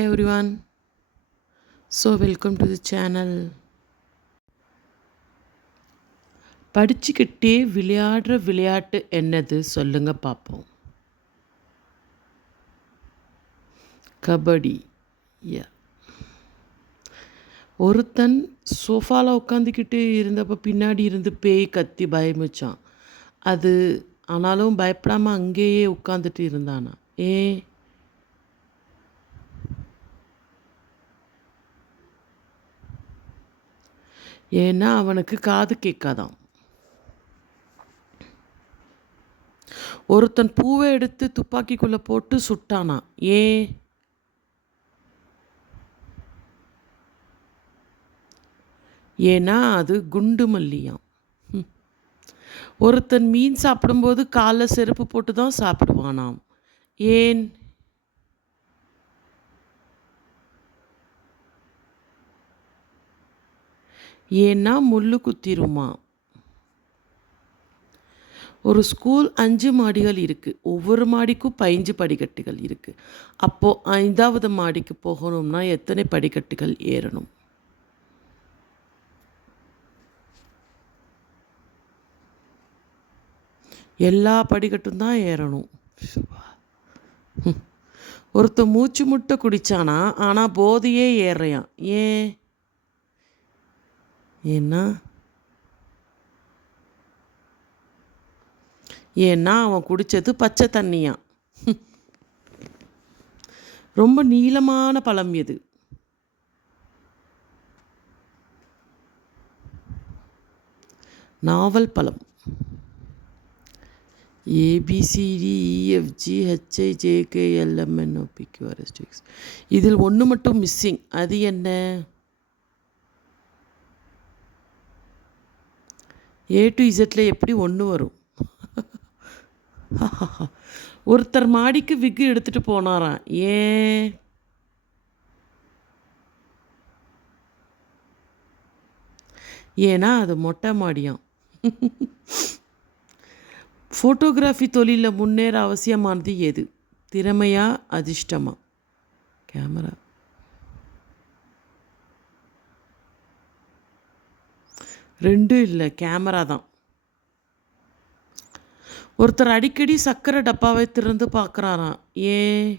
Hi everyone. Welcome to the channel. படிச்சுக்கிட்டே விளையாடுற விளையாட்டு என்னது சொல்லுங்க பார்ப்போம். கபடி. யா. ஒருத்தன் சோஃபால உட்காந்துக்கிட்டு இருந்தப்ப பின்னாடி இருந்து பேய் கத்தி பயமுச்சான். அது ஆனாலும் பயப்படாம அங்கேயே உட்காந்துட்டு இருந்தானா? ஏன்? ஏன்னா அவனுக்கு காது கேட்காதாம். ஒருத்தன் பூவை எடுத்து துப்பாக்கிக்குள்ள போட்டு சுட்டானா? ஏன்? ஏன்னா அது குண்டு மல்லியாம். ஒருத்தன் மீன் சாப்பிடும்போது காலில் செருப்பு போட்டு தான் சாப்பிடுவானாம். ஏன்? ஏன்னா முள்ளு குத்திருமா. ஒரு ஸ்கூல் 5 மாடிகள் இருக்குது. ஒவ்வொரு மாடிக்கும் 15 படிக்கட்டுகள் இருக்குது. அப்போது 5வது மாடிக்கு போகணும்னா எத்தனை படிக்கட்டுகள் ஏறணும்? எல்லா படிக்கட்டும் தான் ஏறணும். ஒருத்தன் மூச்சு முட்டை குடித்தானா ஆனால் போதையே ஏறுறான். ஏன்? ஏன்னா ஏன்னா அவன் குடித்தது பச்சை தண்ணியான். ரொம்ப நீளமான பழம் எது? நாவல் பழம். ABCDEFGHIJKLMNOPQRSTX. இதில் ஒன்று மட்டும் மிஸ்ஸிங். அது என்ன? A to Zல எப்படி ஒன்று வரும்? ஒருத்தர் மாடிக்கு விக்கு எடுத்துகிட்டு போனாராம். ஏன்? ஏன்னா அது மொட்டை மாடியாம். ஃபோட்டோகிராஃபி தொழிலில் முன்னேற அவசியமானது எது? திறமையா அதிர்ஷ்டமா? கேமரா. ரெண்டும் இல்லை, கேமரா தான். ஒருத்தர் அடிக்கடி சர்க்கரை டப்பாவை திறந்து பார்க்குறாராம். ஏன்?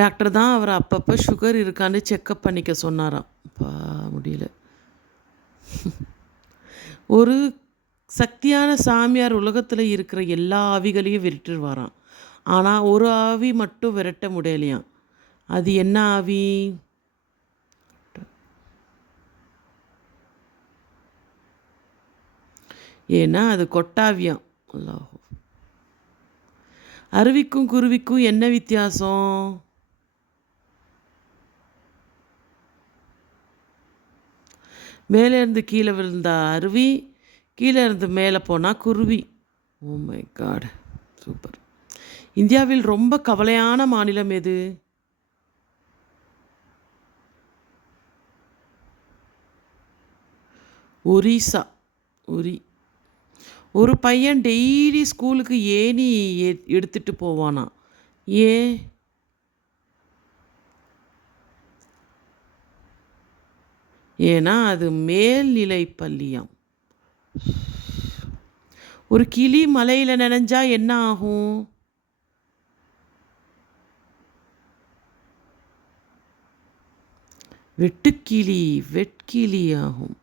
டாக்டர் தான் அவர் அப்பப்போ சுகர் இருக்கான்னு செக்கப் பண்ணிக்க சொன்னாராம். முடியல. ஒரு சக்தியான சாமியார் உலகத்தில் இருக்கிற எல்லா ஆவிகளையும் விரட்டுவாராம். ஆனால் ஒரு ஆவி மட்டும் விரட்ட முடியலையாம். அது என்ன ஆவி? ஏன்னா அது கொட்டாவியாம். அல்லாஹ். அருவிக்கும் குருவிக்கும் என்ன வித்தியாசம்? மேலே இருந்து கீழே விழுந்தா அருவி, கீழே இருந்து மேலே போனால் குருவி. Oh my god, super. இந்தியாவில் ரொம்ப கவலையான மாநிலம் எது? ஒரிசா. ஒரு பையன் டெய்லி ஸ்கூலுக்கு ஏணி எடுத்துகிட்டு போவானா? ஏன்? ஏன்னா அது மேல்நிலை பள்ளியாம். ஒரு கிளி மலையில் நனைஞ்சா என்ன ஆகும்? வெட்கிளி ஆகும்.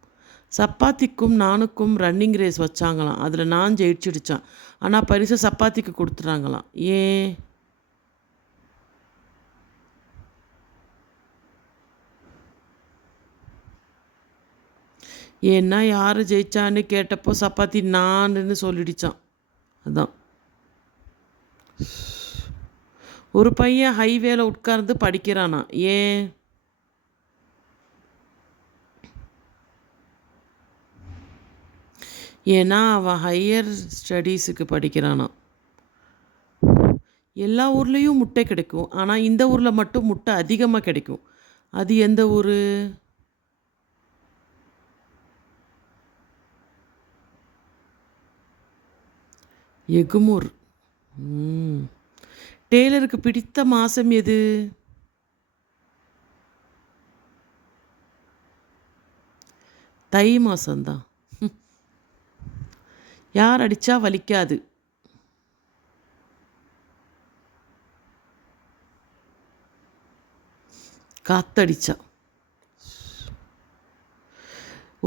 சப்பாத்திக்கும் நானுக்கும் ரன்னிங் ரேஸ் வச்சாங்களாம். அதில் நான் ஜெயிச்சுடுச்சான். ஆனால் பரிசு சப்பாத்திக்கு கொடுத்துறாங்களாம். ஏன்? ஏன்னா யார் ஜெயிச்சான்னு கேட்டப்போ சப்பாத்தி நான்னு சொல்லிடுச்சான். அதான். ஒரு பையன் ஹைவேல உட்கார்ந்து படிக்கிறானா? ஏன்? ஏன்னா அவன் ஹையர் ஸ்டடீஸுக்கு படிக்கிறானா. எல்லா ஊர்லேயும் முட்டை கிடைக்கும், ஆனால் இந்த ஊரில் மட்டும் முட்டை அதிகமாக கிடைக்கும். அது எந்த ஊர்? எகுமுர். ம். டெய்லருக்கு பிடித்த மாசம் எது? தை மாசம்தான். யார் அடிச்சா வலிக்காது? காத்தடிச்சா.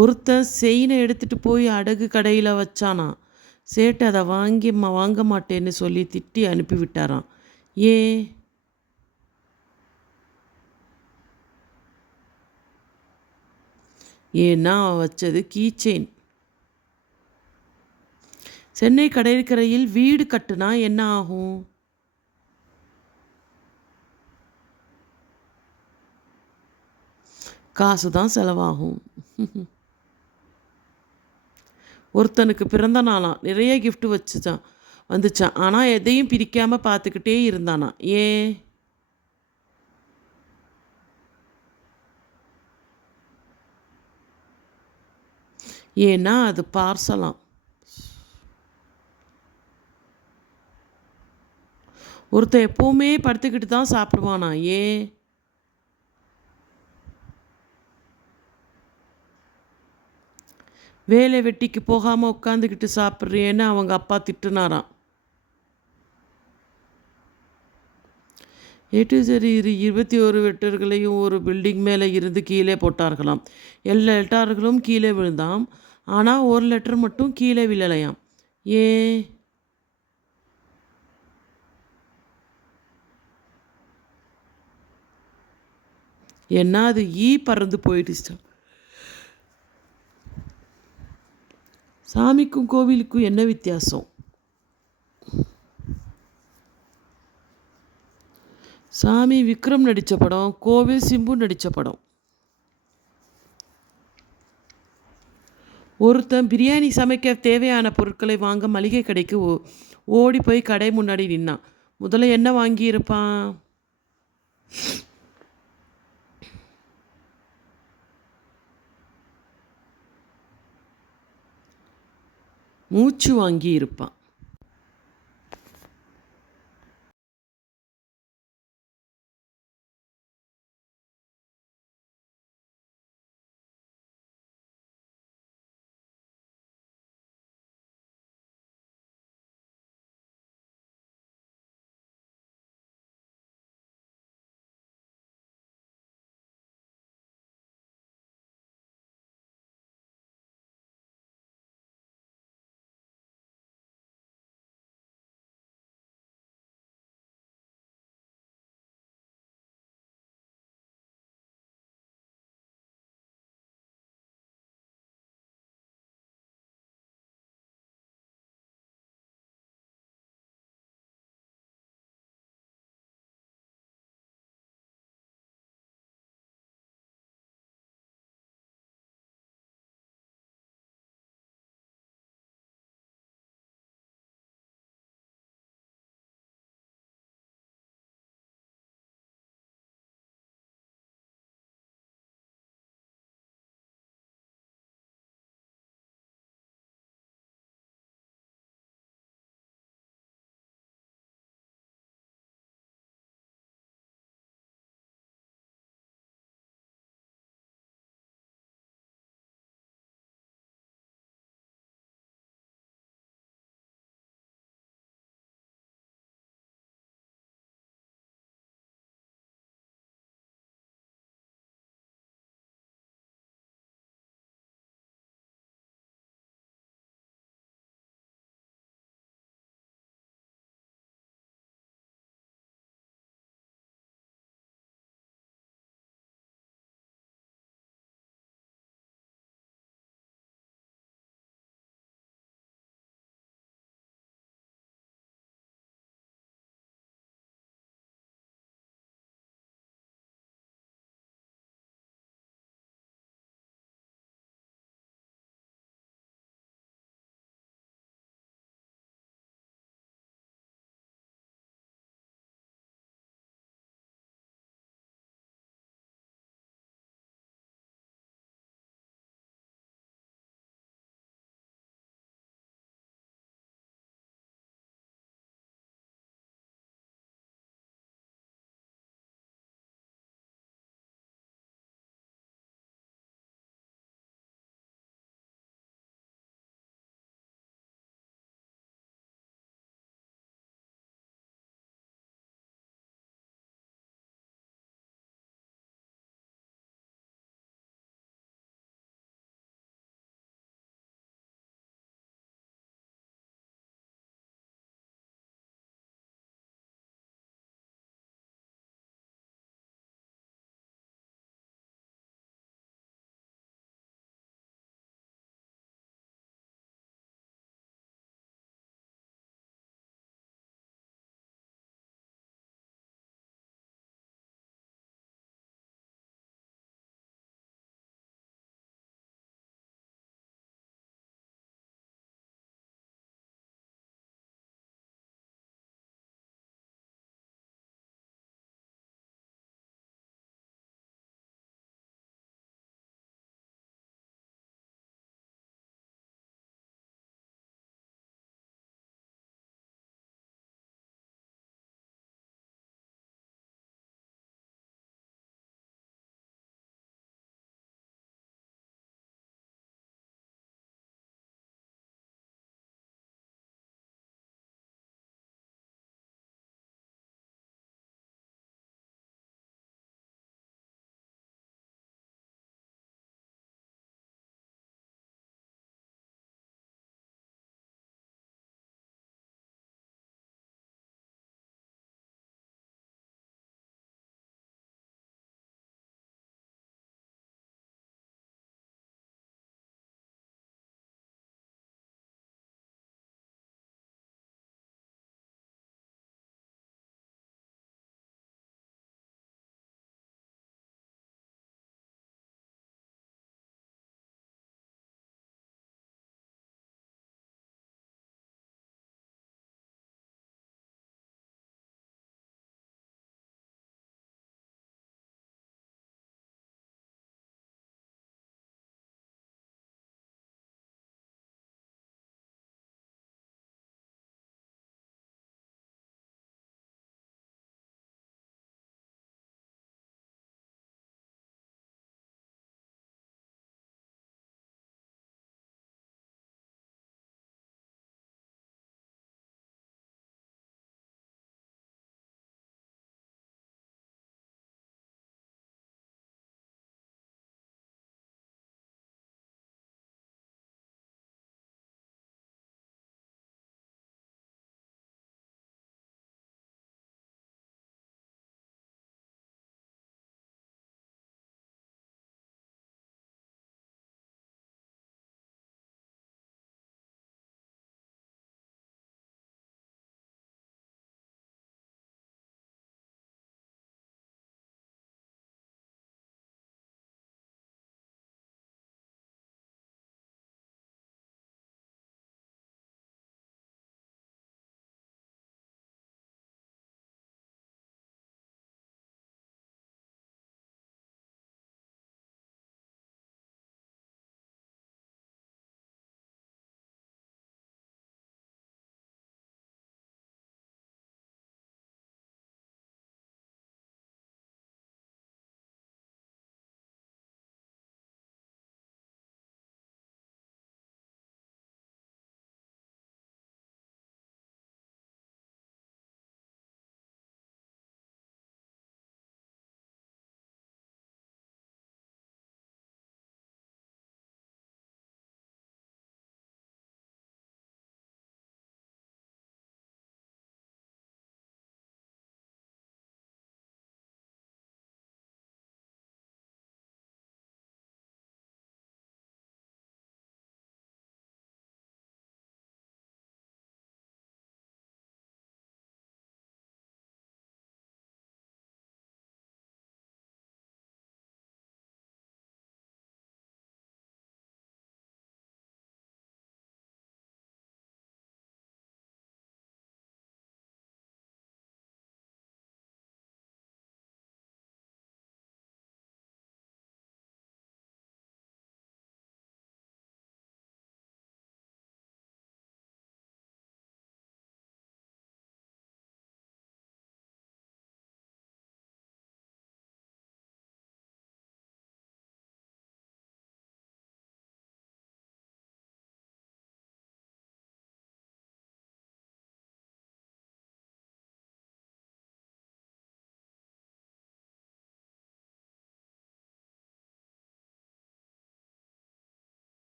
ஒருத்தன் செயினை எடுத்துட்டு போய் அடகு கடையில் வச்சானாம். சேட்டு அதை வாங்க மாட்டேன்னு சொல்லி திட்டி அனுப்பி விட்டாராம். ஏன்? ஏன்னா அவன் வச்சது கீச்செயின். சென்னை கடற்கரையில் வீடு கட்டுனா என்ன ஆகும்? காசு தான் செலவாகும். ஒருத்தனுக்கு பிறந்த நாளாம், நிறைய gift வந்துச்சான். ஆனால் எதையும் பிரிக்காமல் பார்த்துக்கிட்டே இருந்தானா. ஏன்? ஏன்னா அது பார்சலாம். ஒருத்தன் எப்போவுமே படுத்துக்கிட்டு தான் சாப்பிடுவானா. ஏன்? வேலை வெட்டிக்கு போகாமல் உட்காந்துக்கிட்டு சாப்பிட்றியேன்னு அவங்க அப்பா திட்டுனாராம். சரி 21 வெட்டர்களையும் ஒரு பில்டிங் மேலே இருந்து கீழே போட்டார்களாம். எல்லா லெட்டர்களும் கீழே விழுந்தாம். ஆனால் ஒரு லெட்டர் மட்டும் கீழே விழலையாம். ஏன்? ஏன்னா அது பறந்து போயிடுச்சு. சாமிக்கும் கோவிலுக்கும் என்ன வித்தியாசம்? சாமி விக்ரம் நடித்த படம், கோவில் சிம்பு நடித்த படம். ஒருத்தன் பிரியாணி சமைக்க தேவையான பொருட்களை வாங்க மளிகை கடைக்கு ஓடி போய் கடை முன்னாடி நின்னான். முதல்ல என்ன வாங்கியிருப்பான்? மூச்சு வாங்கி இருப்பான்.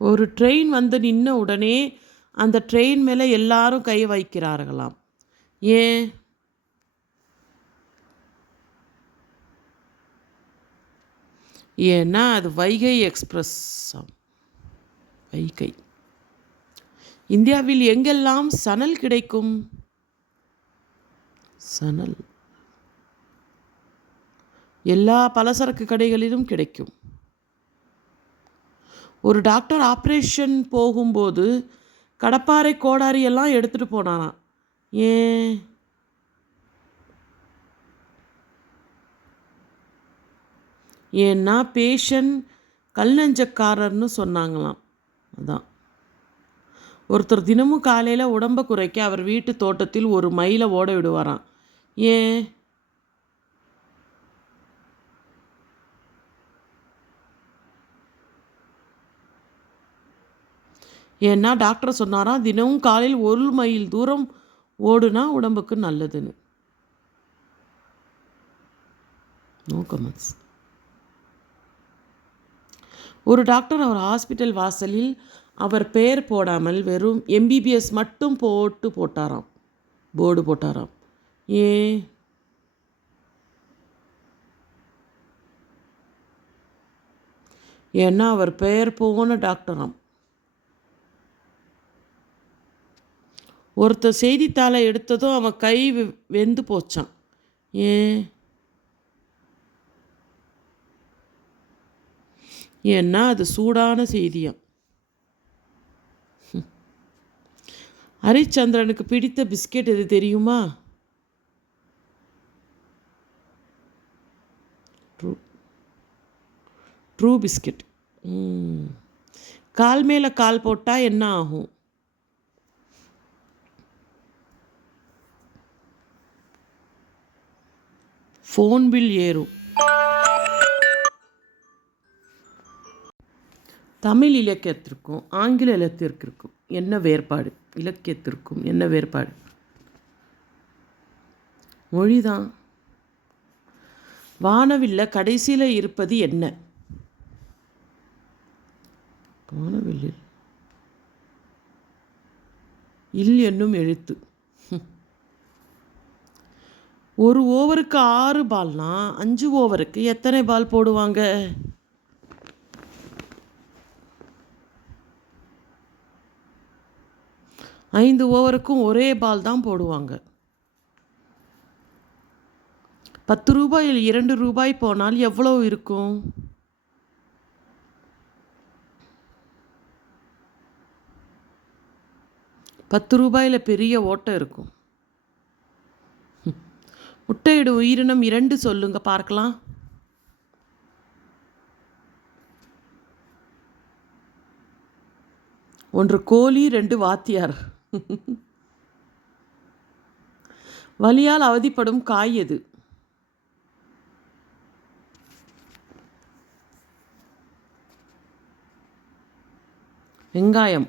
ஒரு ட்ரெயின் வந்து நின்ன உடனே அந்த ட்ரெயின் மேலே எல்லாரும் கை வைக்கிறார்களாம். ஏன்? ஏன்னா அது வைகை எக்ஸ்பிரஸ். வைகை. இந்தியாவில் எங்கெல்லாம் சணல் கிடைக்கும்? சணல் எல்லா பலசரக்கு கடைகளிலும் கிடைக்கும். ஒரு டாக்டர் ஆப்ரேஷன் போகும்போது கடப்பாரை கோடாரி எல்லாம் எடுத்துகிட்டு போனாராம். ஏன்? ஏன்னா பேஷண்ட் கல் நெஞ்சக்காரர்னு சொன்னாங்களாம். அதான். ஒருத்தர் தினமும் காலையில் உடம்பை குறைக்க அவர் வீட்டு தோட்டத்தில் ஒரு மைலை ஓட விடுவாராம். ஏன்? ஏன்னா டாக்டர் சொன்னாராம் தினமும் காலையில் 1 மைல் தூரம் ஓடுனா உடம்புக்கு நல்லதுன்னு. No comments. ஒரு டாக்டர் அவர் ஹாஸ்பிட்டல் வாசலில் அவர் பெயர் போடாமல் வெறும் எம்பிபிஎஸ் மட்டும் போட்டாராம். போர்டு போட்டாராம். ஏன்? ஏன்னா அவர் பெயர் போன டாக்டராம். ஒருத்தர் செய்தித்தாளை எடுத்ததும் அவன் கை வெந்து போச்சான். ஏன்? ஏன்னா அது சூடான செய்தியாம். ஹரிச்சந்திரனுக்கு பிடித்த பிஸ்கெட் எது தெரியுமா? True biscuit. கால் மேலே கால் போட்டால் என்ன ஆகும்? ஃபோன் பில் ஏறும். தமிழ் இலக்கியத்திற்கும் ஆங்கில இலக்கியத்திற்கும் என்ன வேறுபாடு? இலக்கியத்திற்கும் என்ன வேறுபாடு? மொழிதான். வானவில்ல கடைசியில் இருப்பது என்ன? வானவில்லில் இல் என்னும் எழுத்து. ஒரு ஓவருக்கு 6 பால்னா 5 ஓவருக்கு எத்தனை பால் போடுவாங்க? 5 ஓவருக்கும் ஒரே பால் தான் போடுவாங்க. 10 ரூபாயில் 2 ரூபாய் போனால் எவ்வளவு இருக்கும்? 10 ரூபாயில் பெரிய ஓட்டை இருக்கும். முட்டையிடும் உயிரினம் 2 சொல்லுங்க பார்க்கலாம். ஒன்று கோழி, 2 வாத்தியார். வலியால் அவதிப்படும் காய் எது? வெங்காயம்.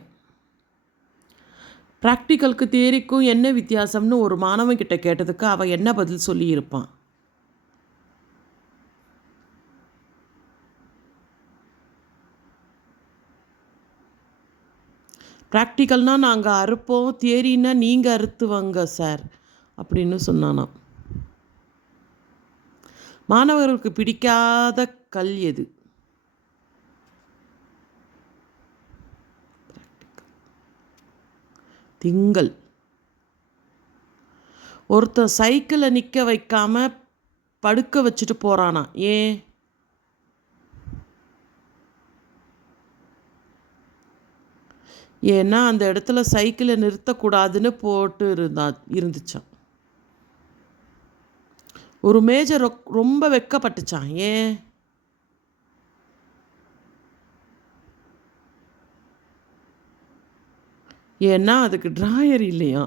ப்ராக்டிக்கலுக்கு தியரிக்கும் என்ன வித்தியாசம்னு ஒரு மாணவன் கிட்ட கேட்டதுக்கு அவன் என்ன பதில் சொல்லியிருப்பான்? ப்ராக்டிக்கல்னால் நாங்கள் அறுப்போம், தியரின்னா நீங்கள் அறுத்துவாங்க சார் அப்படின்னு சொன்னானாம். மாணவர்களுக்கு பிடிக்காத கல் எது? திங்கள். ஒருத்தன் சைக்கிளை நிற்க வைக்காம படுக்க வச்சுட்டு போகிறானா. ஏன்? ஏன்னா அந்த இடத்துல சைக்கிளை நிறுத்தக்கூடாதுன்னு போட்டு இருந்துச்சான். ஒரு மேஜர் ரொம்ப வெக்கப்பட்டுச்சான். ஏன்? ஏன்னா அதுக்கு டிராயர் இல்லையா.